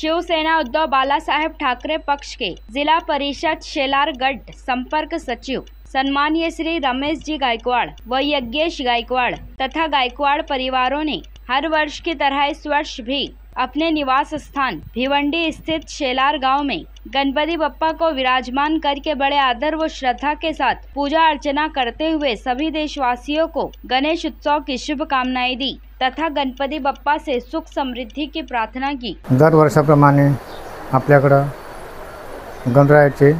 शिवसेना उद्धव बालासाहेब ठाकरे पक्ष के जिला परिषद शेलार गढ़ संपर्क सचिव सम्मानीय श्री रमेश जी गायकवाड़ व यज्ञेश गायकवाड़ तथा गायकवाड़ परिवारों ने हर वर्ष की तरह इस वर्ष भी अपने निवास स्थान भिवंडी स्थित शेलार गांव में गणपति बप्पा को विराजमान करके बड़े आदर व श्रद्धा के साथ पूजा अर्चना करते हुए सभी देशवासियों को गणेश उत्सव की शुभकामनाएं दी तथा गणपति बप्पा से सुख समृद्धि की प्रार्थना की। दर वर्षाप्रमाणे आपल्याकडे गणरायाचे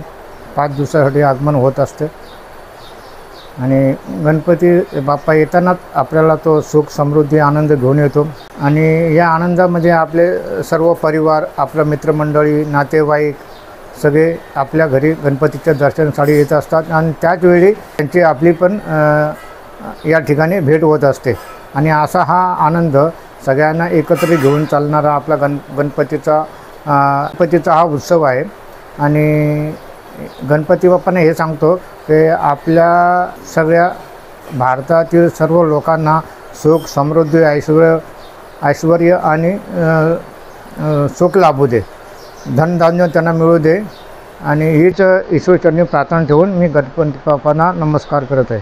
5 दिवसासाठी आगमन होत असते आणि गणपती बाप्पा येतानाच आपल्याला तो सुख समृद्धी आनंद घेऊन येतो आणि या आनंदामध्ये आपले सर्व परिवार, आपला मित्रमंडळी, नातेवाईक सगळे आपल्या घरी गणपतीच्या दर्शनासाठी येत असतात आणि त्याच वेळी त्यांची आपली पण या ठिकाणी भेट होत असते आणि असा हा आनंद सगळ्यांना एकत्र घेऊन चालणारा आपला गणपतीचा हा उत्सव आहे। आणि गणपती बाप्पाने हे सांगतो की आपल्या सगळ्या भारतातील सर्व लोकांना सुख समृद्धी ऐश्वर्य आणि सुख लाभू दे, धनधान्य त्यांना मिळू दे आणि हीच ईश्वरचरणी प्रार्थना ठेवून मी गणपती बाप्पांना नमस्कार करत आहे।